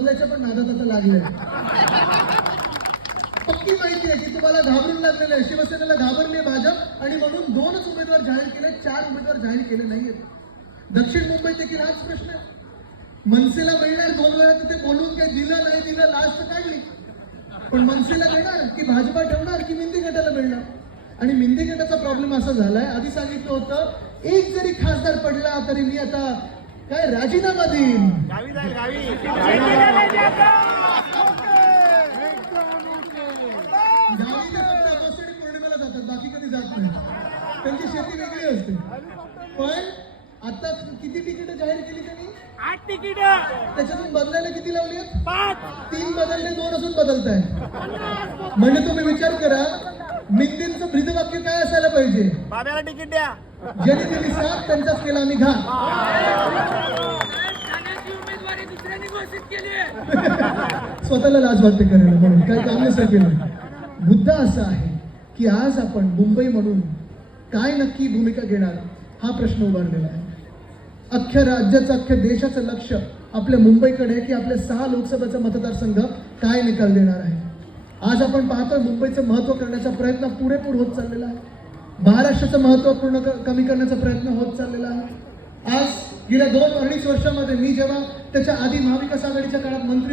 बदलायच्या पण नादात आता लागले. पक्की माहिती आहे की तुम्हाला घाबरून लागलेलं आहे. शिवसेनेला घाबरले भाजप आणि म्हणून 2च उमेदवार जाहीर केले, 4 उमेदवार जाहीर केले नाहीयेत. दक्षिण मुंबईत देखील हाच प्रश्न आहे. मनसेला मिळणार 2 वेळा तिथे बोलून काही दिलं नाही दिलं लास्ट काढली, पण मनसेला देणार की भाजपा ठेवणार की मिंदी गटाला मिळणार. आणि मिंदी गटाचा प्रॉब्लेम असा झालाय, आधी सांगितलं होतं एक जरी खासदार पडला तरी मी आता काय राजीनामा देईन. पौर्णिमेला जातात, बाकी कधी जात नाही, त्यांची शेती वेगळी असते. पण आता किती तिकीट जाहीर केली त्यांनी? 8 तिकीट. त्याच्यातून बदलायला किती लावली आहेत? 5. 3 बदलले, 2 अजून बदलताय. म्हणजे तुम्ही विचार करा, मिंदींचं ब्रीदवाक्य काय असायला पाहिजे? बाब्याला तिकीट द्या. ज्यांनी दिली साथ त्यांचाच केला आम्ही घात. उमेदवारी दुसऱ्यांनी घोषित केली. स्वतःला लाज वाटते करायला म्हणून काही काम नसेल केलं. मुद्दा असा आहे की आज आपण मुंबई म्हणून काय नक्की भूमिका घेणार हा प्रश्न उभारलेला आहे. अख्ख्या राज्याचं अख्ख्या देशाचं लक्ष आपल्या मुंबईकडे आहे की आपल्या 6 लोकसभेचा मतदारसंघ काय निकाल देणार आहे. आज आपण पाहतोय मुंबईचं महत्व करण्याचा प्रयत्न पुरेपूर होत चाललेला आहे. महाराष्ट्राचं महत्व कमी करण्याचा प्रयत्न होत चाललेला आहे. आज गेल्या 2-2.5 वर्षामध्ये मी जेव्हा त्याच्या आधी महाविकास आघाडीच्या काळात मंत्री